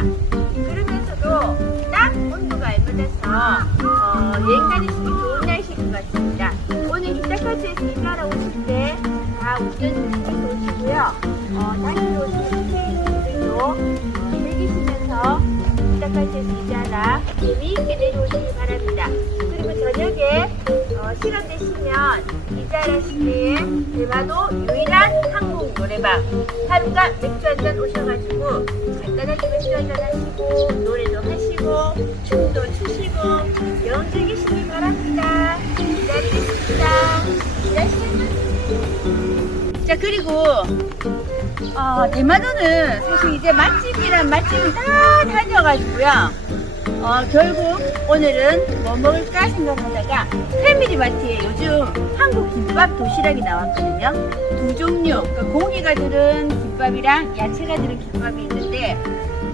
그러면서도 딱 온도가 알맞아서 어, 여행 다니시기 좋은 날씨인 것 같습니다. 오늘 기타카트에서 일하러 오실 때 다 운전 조심해서 오시고요. 어, 다시 오시는 스테이들도 기차카츠에서 일하라 재미있게 내려오시기 바랍니다. 그리고 저녁에 어, 시간 되시면 이자라 시대에 대마도 유일한 한국 노래방 하루가 맥주 한 잔 오셔가지고 간단하게 맥주 한 잔 하시고 노래도 하시고 춤도 추시고 영 즐기시기 바랍니다. 기다리겠습니다. 기다리겠습니다. 자 그리고 어, 대마도는 사실 이제 맛집이란 맛집을 다 다녀가지고요. 어, 결국 오늘은 뭐 먹을까 생각하다가 패밀리 마트에 요즘 한국 김밥 도시락이 나왔거든요. 두 종류, 그러니까 고기가 들은 김밥이랑 야채가 들은 김밥이 있는데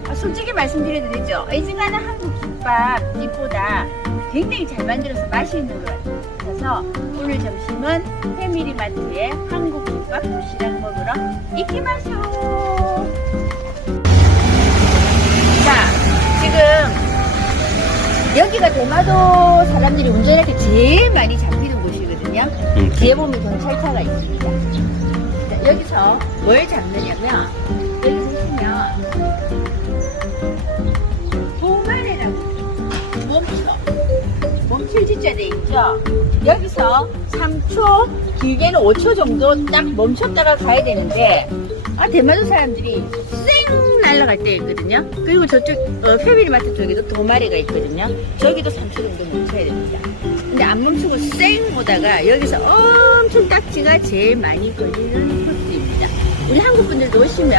아, 솔직히 말씀드려도 되죠. 애증하는 한국 김밥집보다 굉장히 잘 만들어서 맛이 있는 것 같아 서 오늘 점심은 패밀리마트에 한국 김밥 도시락 먹으러 이키마쇼. 자, 지금 여기가 대마도 사람들이 운전할 때 제일 많이 잡히는 곳이거든요. 음, 뒤에 보면 경찰차가 있습니다. 자, 여기서 뭘 잡느냐면 진짜 돼 있죠. 여기서 3초 길게는 5초 정도 딱 멈췄다가 가야 되는데 아 대마도 사람들이 쌩 날아갈 때 있거든요. 그리고 저쪽 어, 패밀리마트 쪽에도 도마리가 있거든요. 저기도 3초 정도 멈춰야 됩니다. 근데 안 멈추고 쌩 오다가 여기서 엄청 딱지가 제일 많이 걸리는. 우리 한국 분들도 오시면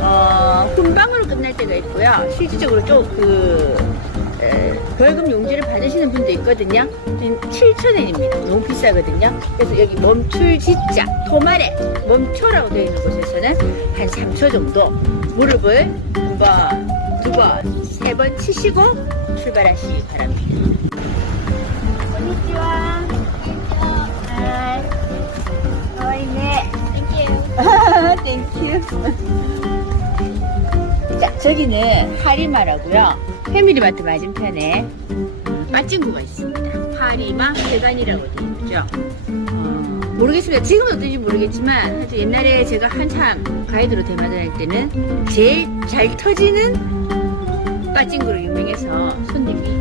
어, 금방으로 끝날 때가 있고요. 실질적으로 좀그 벌금 용지를 받으시는 분도 있거든요. 7,000엔입니다. 너무 비싸거든요. 그래서 여기 멈출 지자, 토말에 멈춰라고 되어 있는 곳에서는 한 3초 정도 무릎을 한 번, 두 번, 세 번 치시고 출발하시기 바랍니다. konnichiwa. Hi. 땡큐. 자, 저기는 하리마라고요. 패밀리마트 맞은편에 맛진구가 있습니다. 하리마 대관이라고 되어 있죠. 어, 모르겠습니다. 지금은 어떤지 모르겠지만 옛날에 제가 한참 가이드로 대마도할 때는 제일 잘 터지는 빠진구로 유명해서 손님이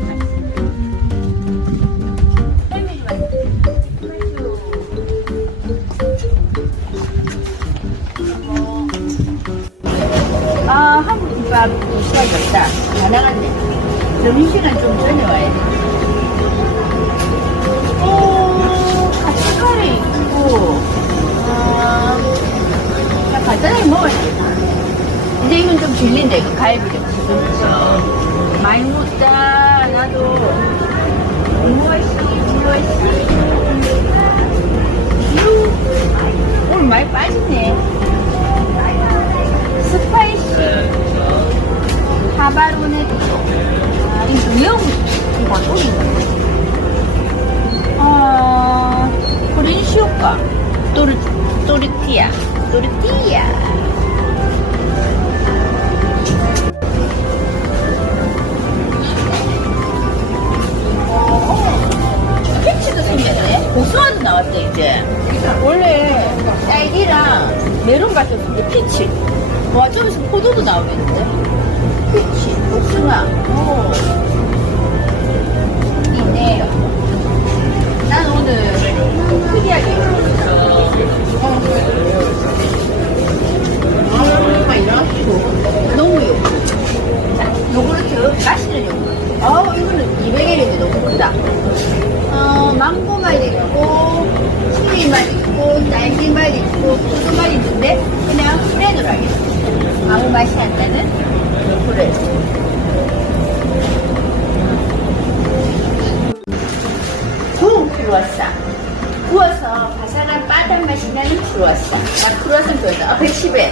김밥 시간이 없다. 다 나갔네. 점심시간 좀 전에 와야 돼. 오, 카츠카레 있고, 아, 그냥 간단하게 먹어야겠다. 이제 이건 좀 질린다, 이거 갈비 좀. 많이 먹다, 나도. 무엇이, 무엇이. 유, 오늘 많이 빠지네. 200ml인데 너무 크다. 어, 망고말 있고, 칠리말 있고, 날개말도 있고, 포도말 있는데, 그냥 프레으로 하겠습니다. 아무 맛이 안 나는 요거를. 좋은 크루아상. 구워서 바삭한 바닥 맛이 나는 크루아상. 나 크루아상 좋아해. 아, 110에.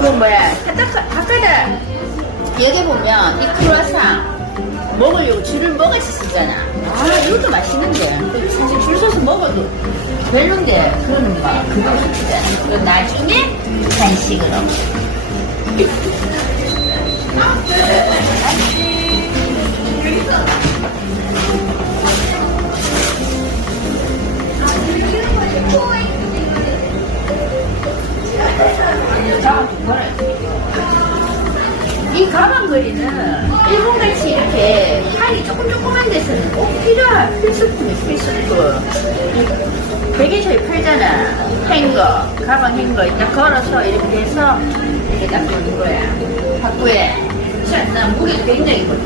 그 뭐야, 바닥, 바깥에. 여기 보면 이 크루아상. 먹으려고 줄을 먹어서 쓰잖아. 아 이것도 맛있는데. 사실 줄 서서 먹어도 별론데 그건 막 그거 싶잖아. 그건 나중에 간식으로. 맛있 이 가방걸이는 일본 같이 이렇게 팔이 조금 조그만 데서는 꼭 필요한 필수품이 필수품 베개셔에 팔잖아. 행거 가방 행거 일단 걸어서 이렇게 해서 이렇게 딱 놓는 거야. 바꾸에. 나 무게 굉장히 거든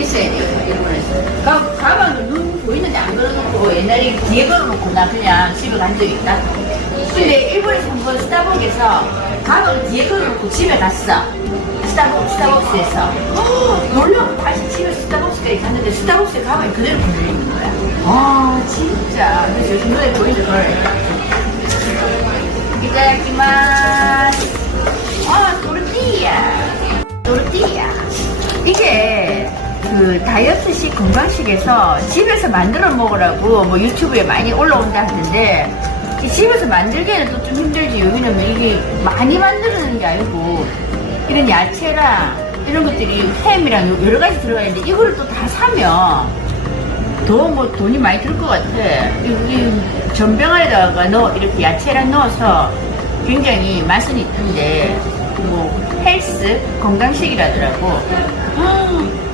있어야 돼요 일본에서. 가, 가방을 눈 보이는데 안 걸어놓고 옛날에 뒤에 걸어놓고 나 그냥 집에 간 적이 있다. 근데 일본에서 한번 스타벅에서 가방을 뒤에 걸어놓고 집에 갔어 스타벅, 스타벅스에서. 허, 놀라고 다시 집에 스타벅스까지 갔는데 스타벅스에 가방이 그대로 걸려있는 거야. 아. 진짜. 그래서 요즘 눈에 보이는 걸 이따다키마스 아 토르티야. 토르티야. 이게 그 다이어트식 건강식에서 집에서 만들어 먹으라고 뭐 유튜브에 많이 올라온다 하던데 이 집에서 만들기에는 또 좀 힘들지. 여기는 이게 많이 만드는 게 아니고 이런 야채랑 이런 것들이 햄이랑 여러 가지 들어가 있는데 이거를 또 다 사면 더 뭐 돈이 많이 들 것 같아. 이, 이 전병아리다가 넣어 이렇게 야채랑 넣어서 굉장히 맛은 있던데 뭐 헬스 건강식이라더라고. 음.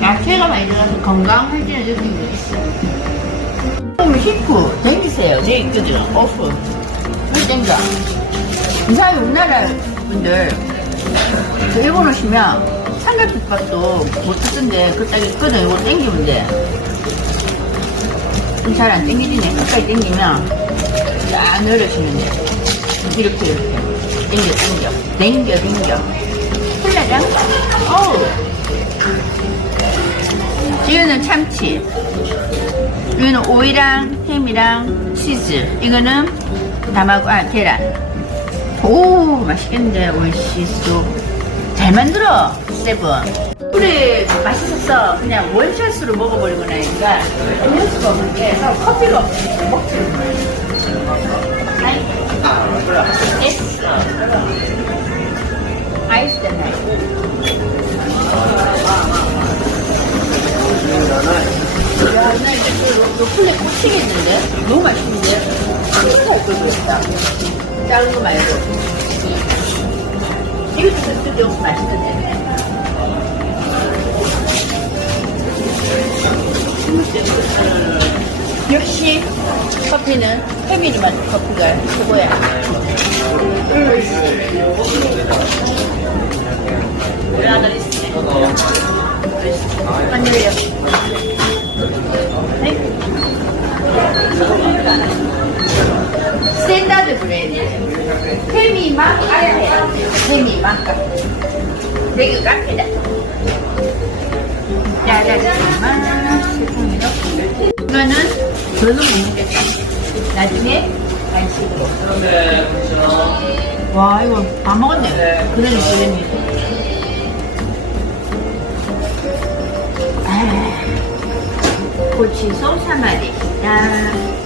야채가 많이 들어가서 건강해지는 느낌이 있어. 히프 댕기세요. 제 있거든. 오프. 물 땡겨. 이사람 우리나라 분들 그 일본 오시면 삼각김밥도 못 쓰던데 그딱 있거든. 이거 땡기면 돼. 잘안 땡기지네. 끝까지 땡기면 딱 늘어지면 돼. 이렇게 이렇게. 땡겨 땡겨. 땡겨 땡겨. 콜라장? 어우. 이거는 참치. 이거는 오이랑 햄이랑 치즈. 이거는 담하고 아 계란. 오 맛있겠는데 오이시소. 잘 만들어 세븐. 그래 맛있었어. 그냥 원샷으로 먹어버리거나 하니까 음료수가 없는 게 커피가 없으니까 먹지를 못해. 꽂히겠는데? 너무 맛있는데? 큰거 없고 그랬다. 작은 거 말고. 이것도 그때 없이 맛있던데. 역시 커피는 패밀리 맛 커피가 최고야. 안녕히요. 스탠다드 브랜드 페미마 카페 페미마 카페 되게 카페다 짜자자마 세상에 이거는 별로 못 먹겠다 나중에 간식으로 와 이거 다 먹었네 그러니 그러니 아, 고치소 3마리. 야